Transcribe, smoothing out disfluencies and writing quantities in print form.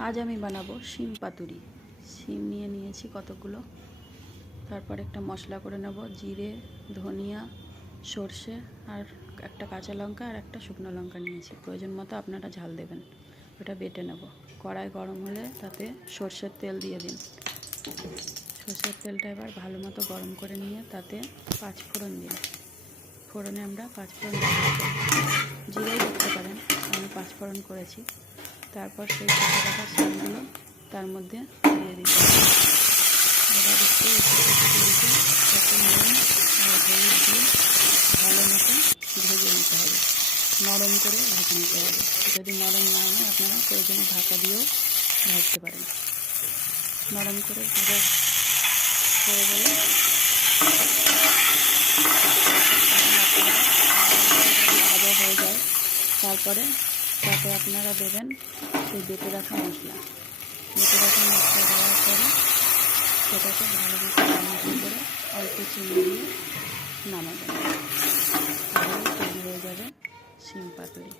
আজ আমি বানাবো শিম পাতুরি। শিম নিয়ে নিয়েছি কতগুলো। তারপর একটা মশলা করে নেব, জিরে, ধনিয়া, সর্ষে আর একটা কাঁচা লঙ্কা আর একটা শুকনো লঙ্কা নিয়েছি। প্রয়োজন মতো আপনারা ঝাল দেবেন। ওটা বেটে নেব। কড়াই গরম হলে তাতে সর্ষের তেল দিয়ে দিন। সর্ষের তেলটা এবার ভালো মতো গরম করে নিয়ে তাতে 5 ফোড়ন দিন। ফোড়নে আমরা 5 ফোড়ন ব্যবহার করি, জিরেই দিতে পারেন, আমি 5 ফোড়ন করেছি। তারপর সেই কেটে রাখা শিমগুলো তার মধ্যে দিয়ে দিতে হবে। এবার একটু তাতে নুন আর হলুদ দিয়ে ভালো মতো ভেজে নিতে হবে, নরম করে ভাজে নিতে হবে। যদি নরম না হয় আপনারা প্রয়োজনে ঢাকা দিয়েও ভাজতে পারেন। নরম করে ভাজা হয়ে গেলে ভাজা হয়ে যায়, তারপরে তাতে আপনারা দেবেন সেই বেটে রাখা মশলা। বেটে রাখা মশলা দেওয়ার পরে সেটাকে ভালোভাবে রান্না করে অল্প চিনি দিয়ে নামাবেন। তাহলে তৈরি হয়ে যাবে শিম পাতুরি।